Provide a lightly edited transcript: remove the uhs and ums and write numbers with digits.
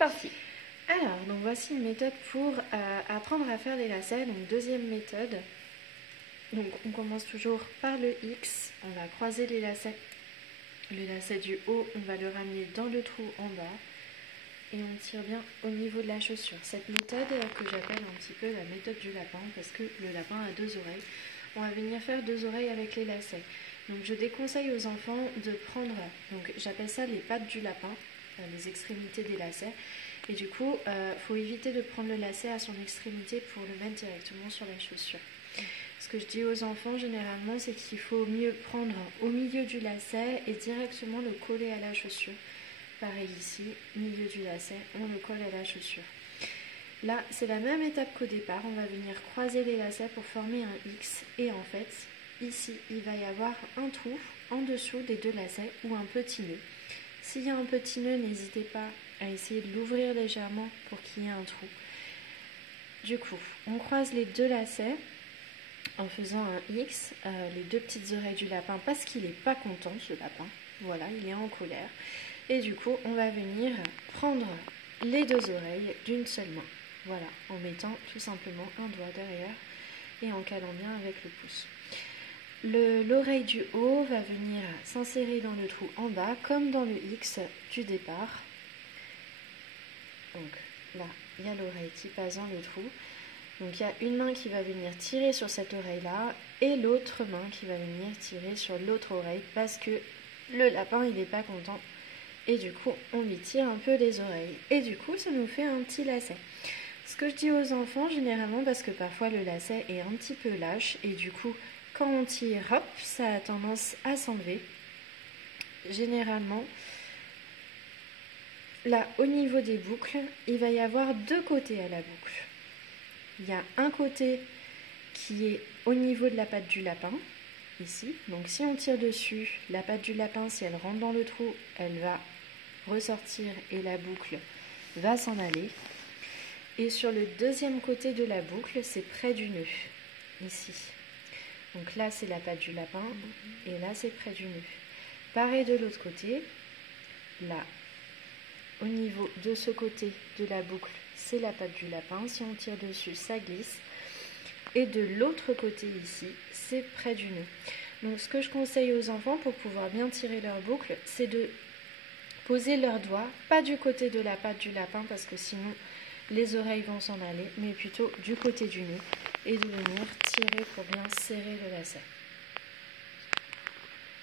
parti. Alors, donc voici une méthode pour apprendre à faire les lacets. Donc deuxième méthode. Donc on commence toujours par le X. On va croiser les lacets. Le lacet du haut, on va le ramener dans le trou en bas. Et on tire bien au niveau de la chaussure. Cette méthode que j'appelle un petit peu la méthode du lapin, parce que le lapin a deux oreilles. On va venir faire deux oreilles avec les lacets. Donc je déconseille aux enfants de prendre, donc j'appelle ça les pattes du lapin, les extrémités des lacets. Et du coup, faut éviter de prendre le lacet à son extrémité pour le mettre directement sur la chaussure. Ce que je dis aux enfants généralement, c'est qu'il faut mieux prendre au milieu du lacet et directement le coller à la chaussure. Pareil ici, milieu du lacet, on le colle à la chaussure. Là, c'est la même étape qu'au départ. On va venir croiser les lacets pour former un X. Et en fait, ici, il va y avoir un trou en dessous des deux lacets ou un petit nœud. S'il y a un petit nœud, n'hésitez pas à essayer de l'ouvrir légèrement pour qu'il y ait un trou. Du coup, on croise les deux lacets en faisant un X, les deux petites oreilles du lapin, parce qu'il n'est pas content, ce lapin. Voilà, il est en colère. Et du coup, on va venir prendre les deux oreilles d'une seule main. Voilà, en mettant tout simplement un doigt derrière et en calant bien avec le pouce. L'oreille du haut va venir s'insérer dans le trou en bas, comme dans le X du départ. Donc là, il y a l'oreille qui passe dans le trou. Donc il y a une main qui va venir tirer sur cette oreille-là et l'autre main qui va venir tirer sur l'autre oreille parce que le lapin, il n'est pas content. Et du coup, on lui tire un peu les oreilles. Et du coup, ça nous fait un petit lacet. Ce que je dis aux enfants, généralement, parce que parfois le lacet est un petit peu lâche, et du coup, quand on tire, hop, ça a tendance à s'enlever. Généralement, là, au niveau des boucles, il va y avoir deux côtés à la boucle. Il y a un côté qui est au niveau de la patte du lapin, ici. Donc si on tire dessus, la patte du lapin, si elle rentre dans le trou, elle va ressortir et la boucle va s'en aller. Et sur le deuxième côté de la boucle, c'est près du nœud, ici. Donc là, c'est la patte du lapin et là, c'est près du nœud. Pareil de l'autre côté. Là, au niveau de ce côté de la boucle, c'est la patte du lapin. Si on tire dessus, ça glisse. Et de l'autre côté ici, c'est près du nœud. Donc ce que je conseille aux enfants pour pouvoir bien tirer leur boucle, c'est de poser leurs doigts, pas du côté de la patte du lapin parce que sinon les oreilles vont s'en aller, mais plutôt du côté du nœud et de venir tirer pour bien serrer le lacet.